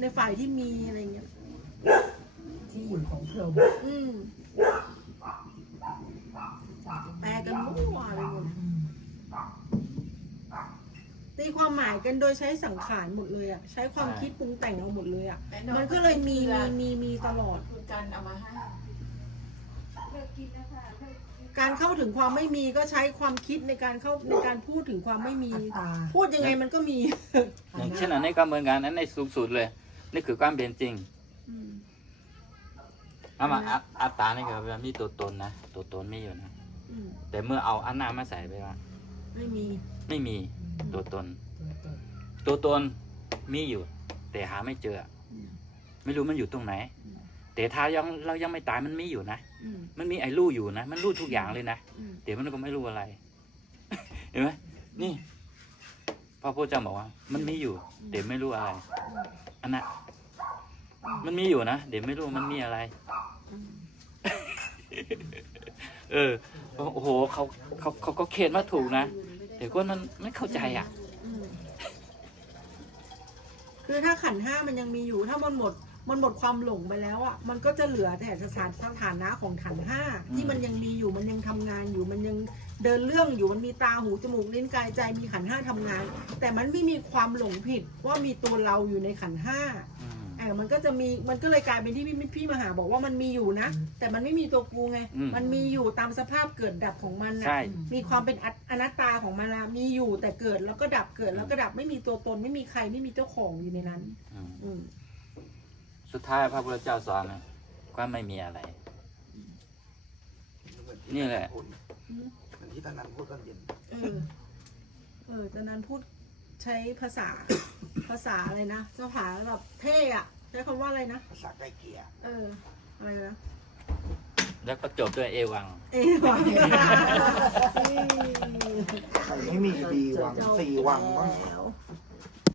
ในฝ่ายที่มีอะไรเงี้ย ที่อยู่ของพรหมอืมแปลกันมั่วไปหมดอืมตีความหมายกันโดยใช้สังขารหมดเลยอะใช้ความใช่คิดปรุงแต่งเอาหมดเลยอะแต่องมันก็เลยมีกมีลือมีมีตลอด คุณกันเอามาให้การเข้าถึงความไม่มีก็ใช้ความคิดในการเข้าในการพูดถึงความไม่มีอัตตาพูดยังไงมันก็มี อย่างเช่นอันนี้ก็เหมือนกันอันนี้สูงสุดเลย นี่คือความเป็นจริงอืมเอามาอัตอัตตานี่คือมีตัวตนนะตัวตนไม่อยู่นะอืมแต่เมื่อเอาอันนามาใส่ไปว่าไม่มี ไม่มีตัวตน ตัวตนตัวตนมีอยู่ แต่หาไม่เจออืมไม่รู้มันอยู่ตรงไหนอืมแต่ถ้ายังเรายังไม่ตายมันมีอยู่นะอืมมันมีไอ้รู้อยู่นะมันรู้ทุกอย่างเลยนะอืมแต่มันก็ไม่รู้อะไรเห็นไหมนี่พระพุทธเจ้าบอกว่า มันมีอยู่แต่ไม่รู้อะไรอันนั้น มันมีอยู่นะ เดี๋ยวไม่รู้มันมีอะไร เออ โอ้โหเขาเขาเขาก็เขียนมาถูกนะแต่คนมันไม่เข้าใจอะ คือถ้าขันห้ามันยังมีอยู่ ถ้ามันหมด มันหมดความหลงไปแล้วอะ มันก็จะเหลือแต่สถานสถานะของขันห้าที่มันยังมีอยู่มันยังทำงานอยู่มันยังเดินเรื่องอยู่มันมีตาหูจมูกลิ้นกายใจมีขันห้าทำงาน แต่มันไม่มีความหลงผิดว่ามีตัวเราอยู่ในขันห้า อืมเออมันก็จะมีมันก็เลยกลายเป็นที่พี่พี่มหาบอกว่ามันมีอยู่นะ แต่มันไม่มีตัวกูไง อืมมันมีอยู่ตามสภาพเกิดดับของมันนะใช่ มีความเป็นออนัตตาของมันนะมีอยู่แต่เกิดแล้วก็ดับเกิดแล้วก็ดับไม่มีตัวตนไม่มีใครไม่มีเจ้าของอยู่ในนั้น อืมอืมสุดท้ายพระพุทธเจ้าสอนนะว่าไม่มีอะไร นี่แหละอืมเหมือนที่ตอนนั้นพูดตอนเย็น เออเออตอนนั้นพูดใช้ภาษา ภาษาอะไรนะภาษาแบบเท่อะ ใช้คำว่าอะไรนะ ภาษาใกล้เกลี่ยเออ อะไรนะ แล้วก็จบด้วยเอวัง เอวังใครไม่มีดีวังสี่วังบ้างแล้ว